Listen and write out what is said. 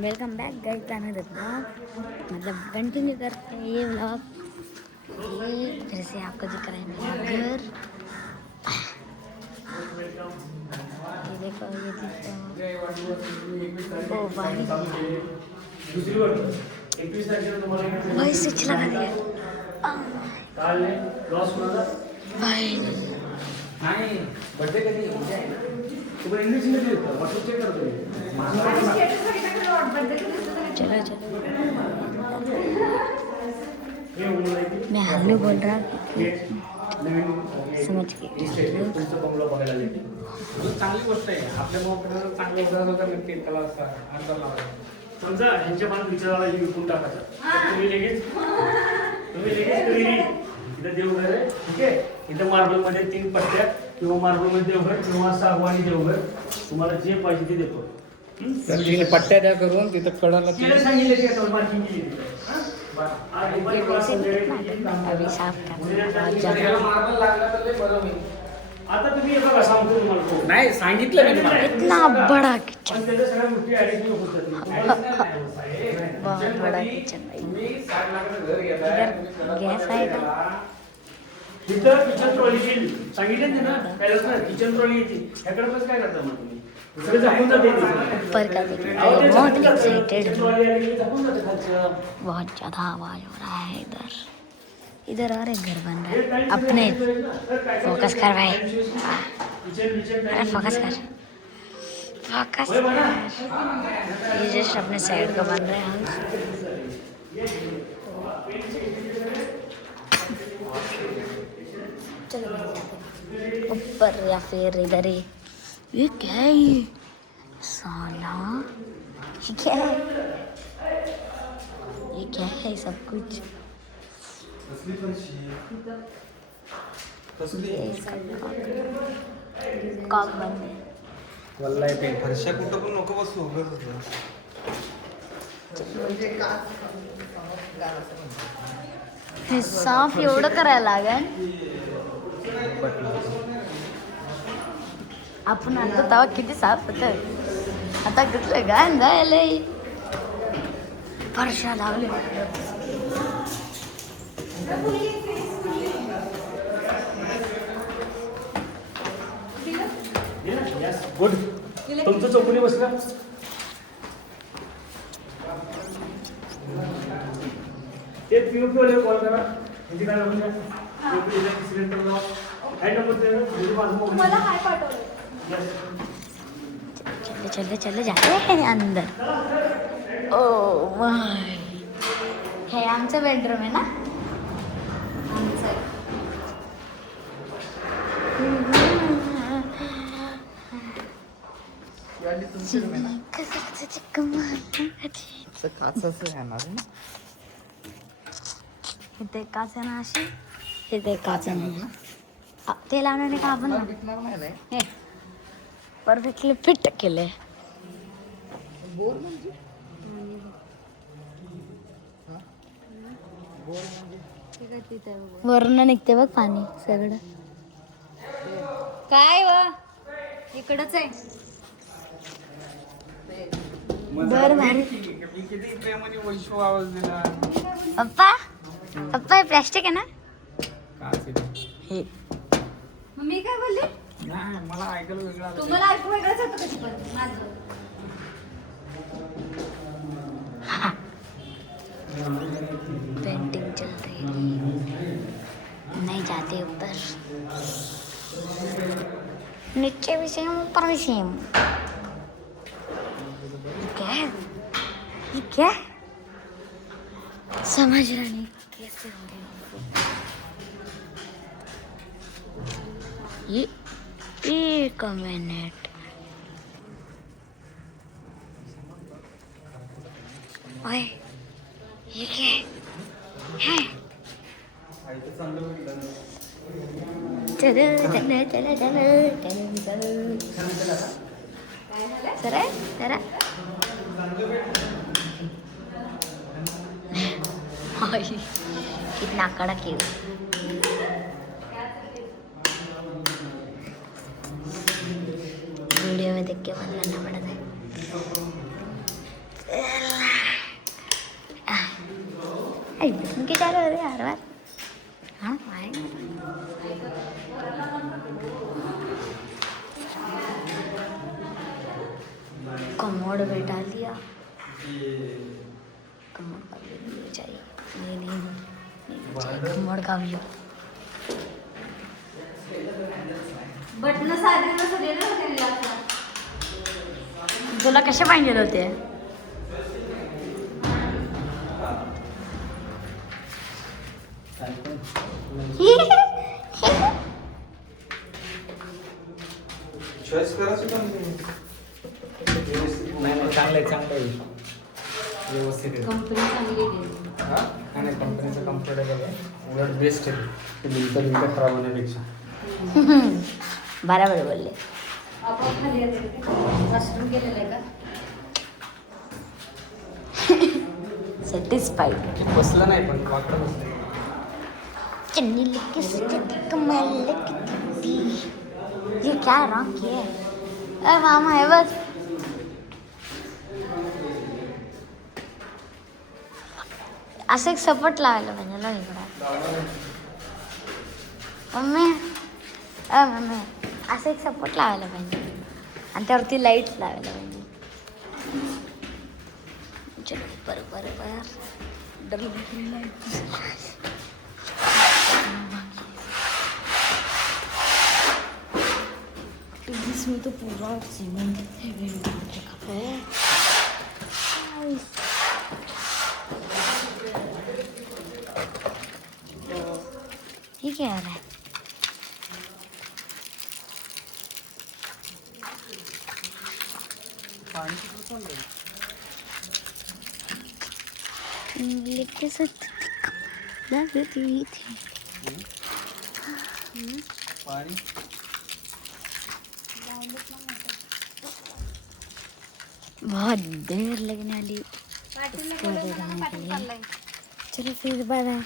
Welcome back guys जाना देता मतलब कंटिन्यू करते हैं ये व्लॉग। ये जैसे आपको दिख रहा है मेरा घर, ये देखो ये देखो ओ भाई भाई स्विच लगा दिया भाई। बर्थडे कधी तुम्हाला इंग्लिश मध्ये येतं व्हॉट्सअप चेक करतो चलो चलो मैं हल्लू बोल रहा समझ गए। तुमचं बंगलो बघायला येते चांगली गोष्ट आहे आपल्या मोबाईलवर चांगलं उदाहरण होतं नक्की त्याला आन्सर लावायचा समजा ह्यांच्या मनात विचारायला हे विकून टाकायचं तुम्ही लगेच इथं देवघर आहे ठीक आहे इथं मार्बल मध्ये 3 पट्ट्या किंवा मार्बल मध्ये देवघर किंवा सागवानी देवघर तुम्हाला जे पाहिजे ते देतो तर तिने पट्ट्या द्या करून तिथं कडाला सांगितले की आता मार्किंग केली अभी साफ करना मार्बल लागला तर लय बरं होईल आता तुम्ही बघा सांगतो तुम्हाला नाही सांगितलं मी तुम्हाला इतना बड़ा किचन पण त्याच्या सगळ्या गोष्टी ऍडिटिव्ह होतात बहुत बड़ा किचन भाई। तुम्ही 7 लाखाचं घर घेताय इधर गैस आहे का? इथं किचन ट्रॉली येईल सांगितलं ना पहिलंच ना किचन ट्रॉली येते ह्याकडे कसं काय करता मग तुम्ही सगळं झाकून जाते ऊपर का दिख रहा है बहुत एक्साइटेड ट्रॉली आली की झाकून जाते खालचं बहुत ज़्यादा आवाज़ हो रहा है इधर इधर और एक घर बन रहा है अपने। फोकस कर भाई अरे फोकस कर फोकस कर। ये जस्ट अपने साइड का बन रहा है हाउस। चलो ऊपर या फिर इधर ही ये क्या है ये साला ये क्या है ये क्या है सब कुछ कॉक बन गए। वल्लाय पे फरशा कुठं पण नको बसू हे साफ एवढं करायला लागेल आपण आता तेव्हा किती साफ होत आता कसलं घाण जायलंय फरशा लावले गुड तुमचं चौकोनी बसलं ते पीओपी कॉल करा म्हणजे काय म्हणजे सिलेंडर लावा हाय नंबर मला हाय पाठवलं चले चले चले जाते हैं अंदर। ओ माय हे आमचं बेडरूम आहे ना इथे काचा ना अशी इथे काचा ना ते लावण्याने का आपण हे परफेक्टली फिट केले वरून निघते बघ पाणी सगळं काय व इकडच आहे बर भारी किती प्रेमाने वैशू आवाज दिला पप्पा पप्पा हे प्लॅस्टिक आहे ना हे मी काय बोलले नाही मला ऐकायला वेगळं आलं. तुम्हाला ऐकू वेगळंच होतं कधी पण माझं पेंटिंग चल रही है नहीं जाते ऊपर नीचे भी सेम ऊपर भी सेम क्या है ये क्या है? समझ रहा नहीं कैसे हो रही ये एक मिनट ओए ये क्या है चलो चलो चलो चलो चलो चलो जरा जरा कितना कड़क है वीडियो में देख के मन करना पड़ता है। इनके चालू हो रहे हर बार हाँ आएगा कमोड बैठा लिया कमोड का व्यू चाहिए नहीं कमोड का व्यू बटन साधे सगळे ना त्यांनी लागतात. तुला कसे पाहिजे होते चॉईस करायचं का नाही चांगलं आहे व्यवस्थित आहे कंपनी चांगली आहे. हा नाही कंपनीचं कम्फर्टेबल आहे उलट बेस्ट आहे ते बिलकुल खराब होण्यापेक्षा बराबर बोलले आपोआप खाली येते ते. वॉशरूम केलेलं आहे का? सेटिस्फाइड ते बसलं नाही पण वाकडं बसलं चन्नी लिखी सच्ची कमाल लिखी ये क्या रंग किया है मामा है बस असं एक सपोर्ट लावायला पाहिजे ना इकडं मम्मी मम्मी असं एक सपोर्ट लावायला पाहिजे आणि त्यावरती लाईट्स लावायला पाहिजे चलो बरोबर इसमें तो पूरा सीमेंट है ये क्या हो रहा है लेके लगती थी पाणी बहुत देर लगने वाली इसको देखने के लिए चलो फिर बाय बाय